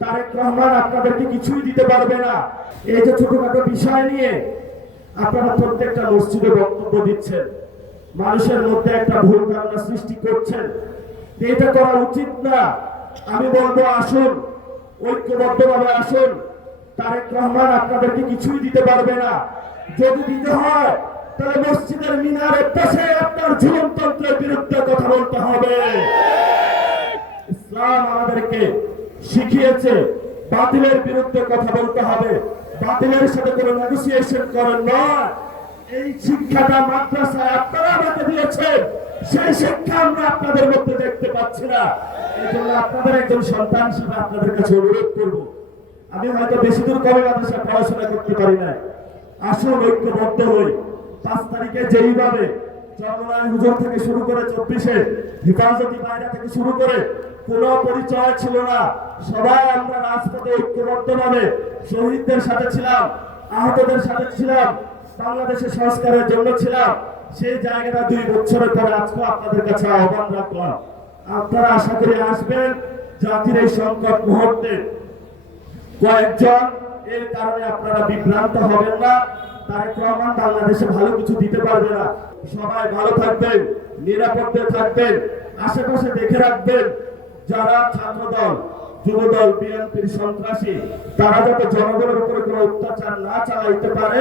তারেক রহমান আপনাদেরকে কিছুই দিতে পারবে না। এই যে ছোটখাটো বিষয় নিয়ে আপনারা প্রত্যেকটা মসজিদে বক্তব্য দিচ্ছেন, মানুষের মধ্যে একটা ভুল ধারণা সৃষ্টি করছেন, এটা করা উচিত না। আমি বলবো আসুন, ঐক্যবদ্ধভাবে আসুন। তারেক রহমান আপনাদেরকে কিছুই দিতে পারবে না। যদি দিতে হয় তাহলে মসজিদের মিনারের পাশে আপনার জীবনতন্ত্রের বিরুদ্ধে কথা বলতে হবে। ইসলাম আমাদেরকে শিখিয়েছে বাতিলের বিরুদ্ধে কথা বলতে হবে, বাতিলের সাথে কোনো নেগোসিয়েশন করেন নয়। এই শিক্ষাটা মাদ্রাসায় আপনারা আমাকে দিয়েছেন, সেই শিক্ষা আমরা আপনাদের মধ্যে দেখতে পাচ্ছি না। এই জন্য আপনাদের একজন সন্তান হিসেবে আপনাদের কাছে অনুরোধ করবো, আমি হয়তো বেশি দূর কবে মাদ্রাসায় পড়াশোনা করতে পারি না, আসুন ঐক্যবদ্ধ হই। 5 তারিখে যেইভাবে চন্দ্রনারায়ণ হুজুর থেকে শুরু করে 24-এ হেফাজতি বাইরা থেকে শুরু করে কোনো পরিচয় ছিল না, সবাই আমরা রাজপথে ঐক্যবদ্ধভাবে শহীদদের সাথে ছিলাম, আহতদের সাথে ছিলাম, বাংলাদেশের সংস্কারের জন্য ছিলাম। সেই জায়গাটা 2 বছরের পরে আজকে আপনাদের কাছে আহ্বান রাখলাম, আপনারা আশা করি আসবেন। জাতির এই সংকট মুহূর্তে কয়েকজন এর কারণে আপনারা বিভ্রান্ত হবেন না। তারেক রহমান বাংলাদেশে ভালো কিছু দিতে পারবে না। সবাই ভালো থাকবেন, নিরাপদে থাকবেন, আশেপাশে দেখে রাখবেন যারা ছাত্রদল, যুবদল, বিএনপির সন্ত্রাসী, তারা যাতে জনগণের উপরে কোনো অত্যাচার না চালাইতে পারে